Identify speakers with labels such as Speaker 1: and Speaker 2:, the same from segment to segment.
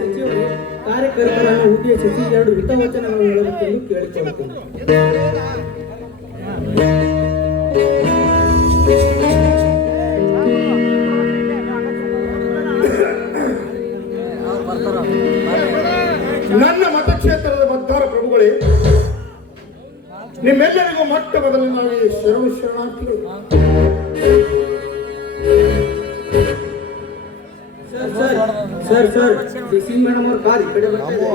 Speaker 1: ಸಚಿವರೇ ಕಾರ್ಯಕರ್ತರನ್ನು ಉದ್ದೇಶಿಸಿ ಎರಡು ಹಿತವಚನಗಳನ್ನು ಹೇಳಬೇಕೆಂದು ಕೇಳಿಕೊಳ್ಳುತ್ತೇನೆ
Speaker 2: ನನ್ನ ಮತಕ್ಷೇತ್ರದ ಮತದಾರ ಪ್ರಭುಗಳೇ ನಿಮ್ಮೆಲ್ಲರಿಗೂ ಮೊಟ್ಟ ಮೊದಲನಾಗಿ ಶರಣು ಶರಣಾರ್ಥಿಗಳು.
Speaker 1: Sir sir sir sir D C madam ಅವ್ರ ಕಾರ್ ಈ ಕಡೆ ಬರ್ತಾ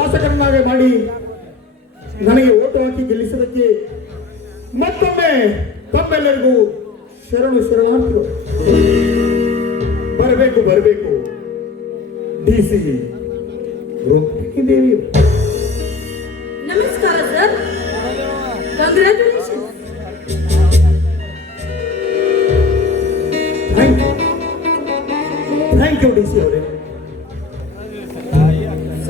Speaker 2: ಶಾಸಕರನ್ನಾಗಿ ಮಾಡಿ ನನಗೆ ಓಟು ಹಾಕಿ ಗೆಲ್ಲಿಸೋದಕ್ಕೆ ಮತ್ತೊಮ್ಮೆ ತಮ್ಮೆಲ್ಲರಿಗೂ ಶರಣು ಶರಣಾರ್ಥಿಗಳು. ಬರಬೇಕು ಬರಬೇಕು. D C Devi.
Speaker 3: ನಮಸ್ಕಾರ sir. Congratulation
Speaker 2: thank you D C ಅವರೇ.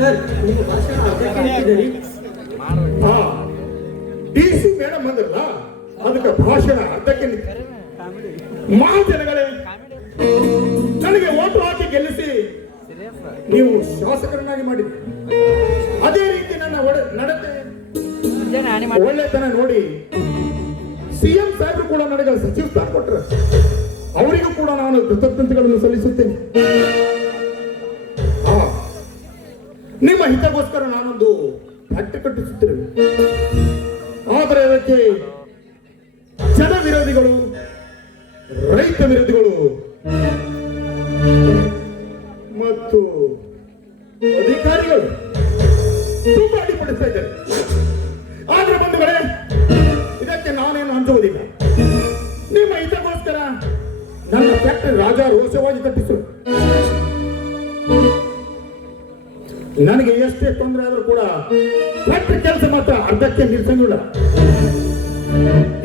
Speaker 1: ಸರ್ ನಿಮ್ಮ ಭಾಷಣ ಅರ್ಧಕ್ಕೆ ನಿಂತಿದ್ದೀರಿ.
Speaker 2: ಹಾ. ಡಿ ಸಿ ಮೇಡಮ್ ಅಂದ್ರಲ್ಲ, ಅದಕ್ಕೆ ಭಾಷಣ ಅರ್ಧಕ್ಕೆ ಮಹಾಜನಗಳೇ, ನನಗೆ ಓಟು ಹಾಕಿ ಗೆಲ್ಲಿಸಿ ನೀವು ಶಾಸಕರನ್ನಾಗಿ ಮಾಡಿದ್ರಿ ಅದೇ ರೀತಿ ನನ್ನ ನಡತೆ ಒಳ್ಳೆತನ ನೋಡಿ ಸಿಎಂ ಸಾಹೇಬರು ಕೂಡ ನನಗೆ ಸಚಿವ ಸ್ಥಾನ ಕೊಟ್ಟರು. ಅವರಿಗೂ ಕೂಡ ನಾನು ಕೃತಜ್ಞತೆಗಳನ್ನು ಸಲ್ಲಿಸುತ್ತೇನೆ. ಫ್ಯಾಕ್ಟರಿ ರಾಜ ರೋಷವಾಗಿ ತಪ್ಪಿಸು ನನಗೆ ಎಷ್ಟೇ ತೊಂದರೆ ಆದರೂ ಕೂಡ ಕೊಟ್ಟ ಕೆಲಸ ಮಾತ್ರ ಅರ್ಧಕ್ಕೆ ನಿಲ್ಸಂಗಿಲ್ಲ.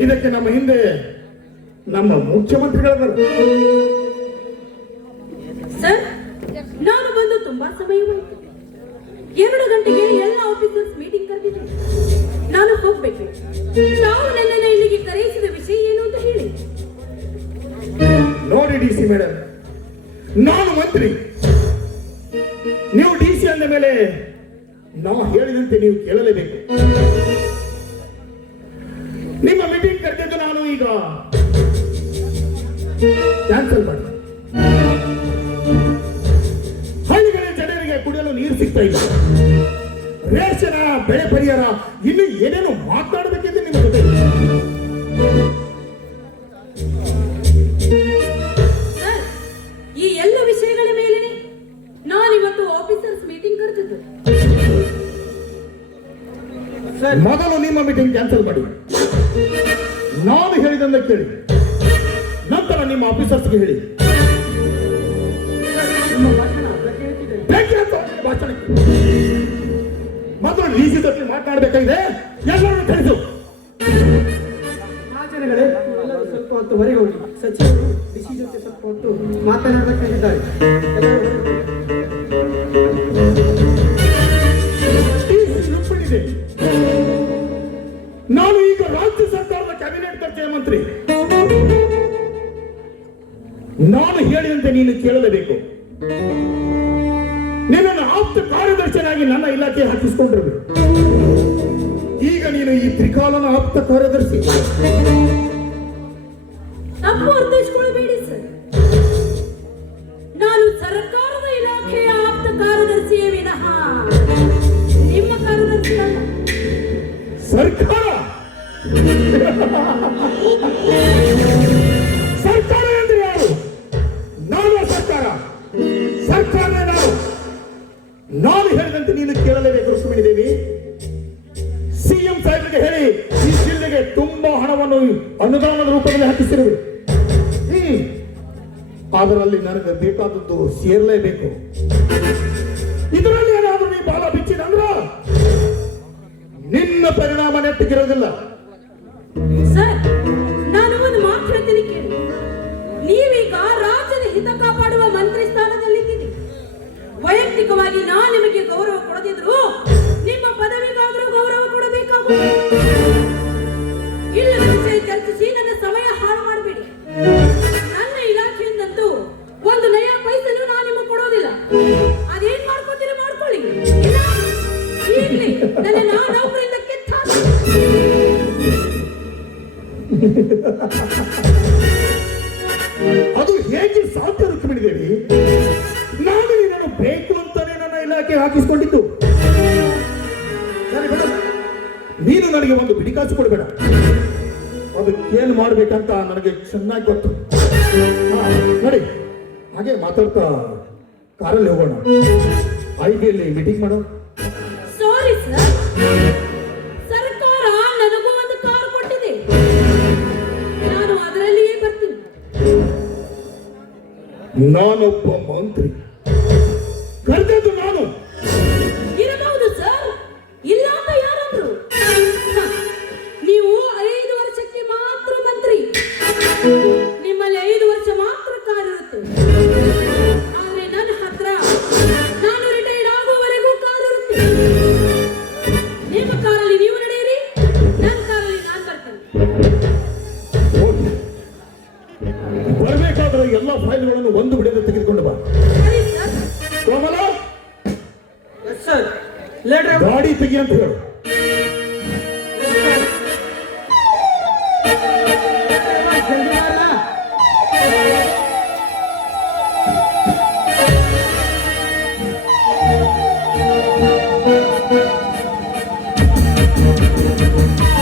Speaker 2: ಇದಕ್ಕೆ ನಮ್ಮ ಹಿಂದೆ ನಮ್ಮ ಮುಖ್ಯಮಂತ್ರಿಗಳಿದ್ದಾರೆ
Speaker 3: ಸರ್, ನಾನು ಬಂದು ತುಂಬಾ ಸಮಯವಾಯಿತು ಎರಡು ಗಂಟೆಗೆ ಎಲ್ಲ ಆಫೀಸರ್ಸ್ ಮೀಟಿಂಗ್ ಕರೆದಿದ್ದಾರೆ ನಾನು ಹೋಗ್ಬೇಕು. ನಾವು ಇಲ್ಲಿಗೆ ಕರೆಯಿಸಿದ
Speaker 2: ನೋಡಿ ಡಿ ಸಿ ಮೇಡಮ್ ನಾನು ಮಂತ್ರಿ. ನೀವು ಡಿ ಸಿ ಅಂದ ಮೇಲೆ ನಾವು ಹೇಳಿದಂತೆ ನೀವು ಕೇಳಲೇಬೇಕು. ನಿಮ್ಮ ಮೀಟಿಂಗ್ ಕರೆದಿದ್ದು ನಾನು ಈಗ ಕ್ಯಾನ್ಸಲ್ ಮಾಡಿ ಹಳ್ಳಿಗಳ ಜನರಿಗೆ ಕುಡಿಯಲು ನೀರು ಸಿಗ್ತಾ ಇಲ್ಲ. ರೇಷನ, ಬೆಳೆ ಪರಿಹಾರ, ಇನ್ನು ಏನೇನು ಮಾತನಾಡಬೇಕಿದೆ
Speaker 3: ಮೀಟಿಂಗ್
Speaker 2: ಕ್ಯಾನ್ಸಲ್ ಮಾಡಿ. ನಾನು ಹೇಳಿದಂತೆ ಕೇಳಿ. ನಂತರ ನಿಮ್ಮ ಆಫೀಸರ್ಸ್ಗೆ ಹೇಳಿ. ಭಾಷಣಕ್ಕೆ? ಮೊದಲು ಡಿ ಜೊತೆ ಮಾತನಾಡಬೇಕಾಗಿದೆ. ಎಲ್ಲರನ್ನು ಕರೆಸು
Speaker 1: ಮಹಾಜನಗಳೇ ಎಲ್ಲರೂ ಸ್ವಲ್ಪ ಹೊತ್ತು ಹೊರಗೆ ಹೋಗಿ. ಸಚಿವರು ಡಿಸಿ ಜೊತೆ ಸ್ವಲ್ಪ ಹೊತ್ತು ಮಾತನಾಡಬೇಕಾಗಿದ್ದಾರೆ.
Speaker 2: ನಾನು ಹೇಳಿದಂತೆ ನೀನು ಕೇಳಲೇಬೇಕು. ನಿನ್ನನ್ನು ಆಪ್ತ ಕಾರ್ಯದರ್ಶನಾಗಿ ನನ್ನ ಇಲಾಖೆ ಹಾಕಿಸಿಕೊಂಡಿರಬೇಕು ಈಗ ನೀನು ಈ ತ್ರಿಕಾಲನ ಆಪ್ತ ಕಾರ್ಯದರ್ಶಿ.
Speaker 3: ತಪ್ಪು ಅರ್ಥೈಸ್ಕೊಳ್ಬೇಡಿ ಸರ್. ನಾನು ಸರ್ಕಾರದ ಇಲಾಖೆಯ ಆಪ್ತ ಕಾರ್ಯದರ್ಶಿಯೇ ವಿನಃ. ನಿಮ್ಮ ಕಾರ್ಯದರ್ಶಿ ಅಲ್ಲ.
Speaker 2: ಸರ್ಕಾರ? ಕುಟುಂಬ ಹಣವನ್ನು ಅನುದಾನದ ರೂಪದಲ್ಲಿ ಹತ್ತಿಸಿರುವೆ ಅದರಲ್ಲಿ ನನಗೆ ಬೇಕಾದದ್ದು ಸೇರಲೇಬೇಕು. ಇದರಲ್ಲಿ ಏನಾದರೂ
Speaker 3: ನೀ ಬಾಲ ಬಿಚ್ಚಿದಂದ್ರ ನಿನ್ನ ಪರಿಣಾಮ ನೆಟ್ಟಿಗಿರೋದಿಲ್ಲ. ಸರ್
Speaker 2: ಅದು ಹೇಗೆ ಸಾಧ್ಯ ರುಕ್ಮಿಣಿದೇವಿ ನಾನು ನಿನ್ನನ್ನು ಬೇಕು ಅಂತಾನೆ ನನ್ನ ಇಲಾಖೆ ಹಾಕಿಸ್ಕೊಂಡಿದ್ದು. ನೀನು ನನಗೆ ಒಂದು ಬಿಡಿಕಾಸು ಕೊಡಬೇಡ. ಅದಕ್ಕೇನು ಮಾಡ್ಬೇಕಂತ ನನಗೆ ಚೆನ್ನಾಗಿ ಗೊತ್ತು. ನೋಡಿ. ಹಾಗೆ ಮಾತಾಡ್ತಾ ಕಾರಲ್ಲಿ ಹೋಗೋಣ. ಐಬಿಯಲ್ಲಿ ಮೀಟಿಂಗ್ ಮಾಡೋ
Speaker 3: ಸಾರಿ ಸರ್
Speaker 2: ನಾನೊಬ್ಬ ಮಂತ್ರಿ. ಕರೆದದ್ದು ನಾನು.
Speaker 3: ಇರಬಹುದು ಸರ್ ಇಲ್ಲ ಅಂತ ಯಾರಂದ್ರು? ನೀವು ಐದು ವರ್ಷಕ್ಕೆ ಮಾತ್ರ ಮಂತ್ರಿ. ನಿಮ್ಮಲ್ಲಿ ಐದು ವರ್ಷ ಮಾತ್ರ ಕಾರ್ ಇರುತ್ತೆ ಆದ್ರೆ ನನ್ನ ಹತ್ರ ನಾನು ರಿಟೈರ್ಡ್ ಆಗುವವರೆಗೂ ಕಾರ್ ಇರುತ್ತೆ ನಿಮ್ಮ ಕಾರಲ್ಲಿ ನೀವು
Speaker 2: ಅಂತ Thank you.